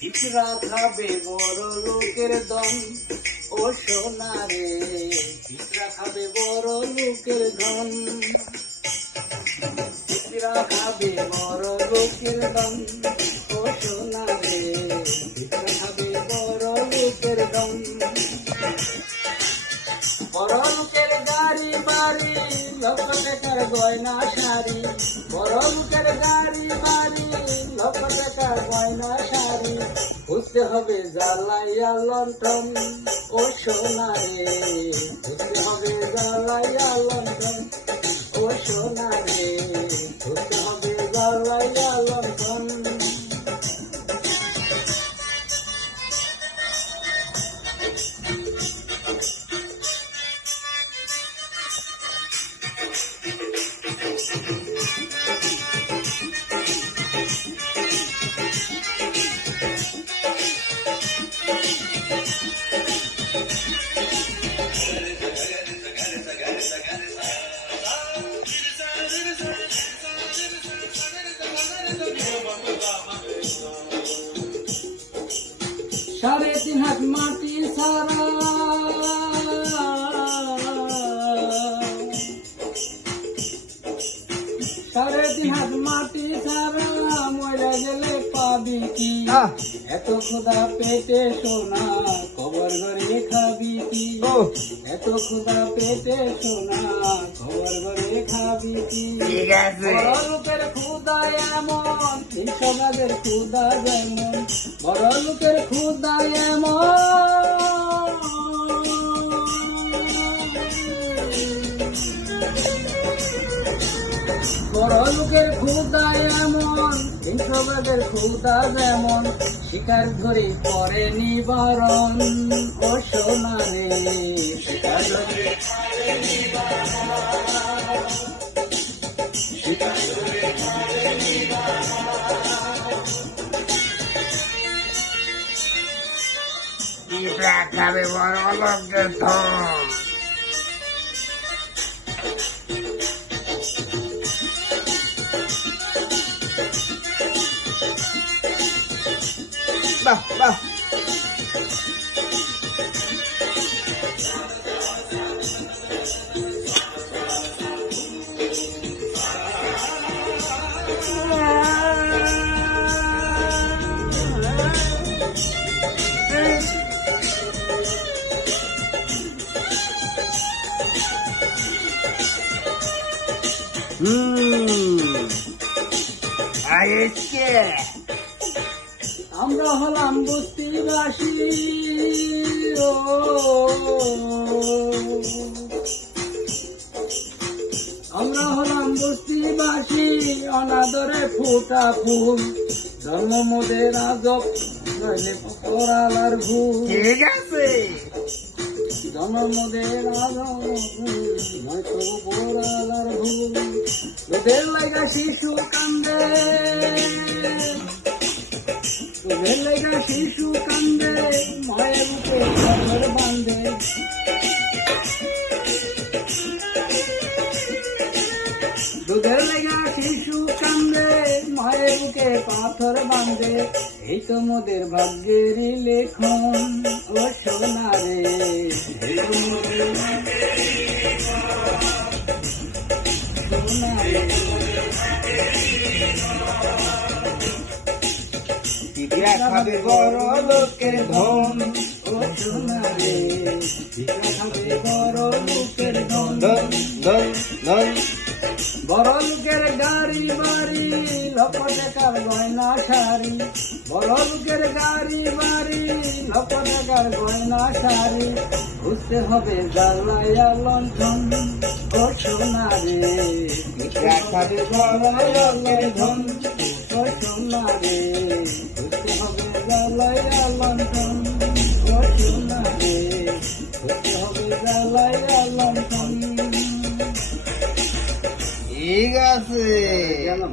পিঁপড়া খাবে বড় লোকের ধন, ও সোনা রে পিঁপড়া খাবে বড় লোকের ধন। পিঁপড়া খাবে বড় লোকের ধন, ও সোনা রে পিঁপড়া খাবে বড় লোকের ধন। বড় লোকের গাড়ি বাড়ি, লক্ষ টাকার গয়না শাড়ি। বড় লোকের গাড়ি বাড়ি, লক্ষ টাকার গয়না শাড়ি। বুঝতে হবে জ্বালাইয়া লণ্ঠন, ও সোনা রে বুঝতে হবে জ্বালাইয়া লণ্ঠন, ও সোনা রে বুঝতে হবে জ্বালাইয়া লণ্ঠন। সাড়ে 3 হাত মাটি সারা, সাড়ে 3 হাত মাটি সারা, মরে গেলে পাবি কি? এত ক্ষুধা পেটে সোনা, খবর ঘরে খাবি কি? এত ক্ষুধা পেটে সোনা, খবর ঘরে খাবি কি? বড় লোকের ক্ষুধা এমন, কৃষকদের ক্ষুধা যেমন। বড় লোকের ক্ষুধা এমন, বড় লোকের ক্ষুধা এমন, কৃষকদের ক্ষুধা যেমন। শিকার ধরে করে নিবারণ, ও সোনা রে শিকার ধরে করে নিবারণ, শিকার ধরে করে নিবারণ। পিঁপড়া খাবে বড় লোকের ধন। বাহ বাহ। আমরা হলাম বস্তিবাসী, ও আমরা হলাম বস্তিবাসী, অনাদরে ফোটা ফুল। ধর্ম মোদের আজব, নইলে পরালার ভুল। ঠিক আছে, ধর্ম মোদের আজব, নয়তো পরালার ভুল। তোদের লাগা শিশু কান্দে, তোদের লাগা শিশু কান্দে, মায়ের বুকে পাথর বাঁধে। তোদের লাগা শিশু কান্দে, মায়ের বুকে পাথর বাঁধে। এই তো মোদের ভাগ্যের লেখন, ও সোনা রে এই তো মোদের ভাগ্যের লেখন, সোনা রে। পিঁপড়া খাবে বড় লোকের ধন, ও সোনা রে পিঁপড়া খাবে বড় লোকের ধন। ধন ধন ধন। বড় লোকের গাড়ি বাড়ি, লক্ষ টাকার গয়না শাড়ি। বড় লোকের গাড়ি বাড়ি, লক্ষ টাকার গয়না শাড়ি। বুঝতে হবে জ্বালাইয়া লণ্ঠন, ও সোনা রে ভিক্ষা খাবে বড় লোকের ধন ও সোনা রে খুশি হবে জ্বালাইয়া লণ্ঠন ও সোনা রে খুশি হবে জ্বালাইয়া লণ্ঠন ঠিক আছে গেলাম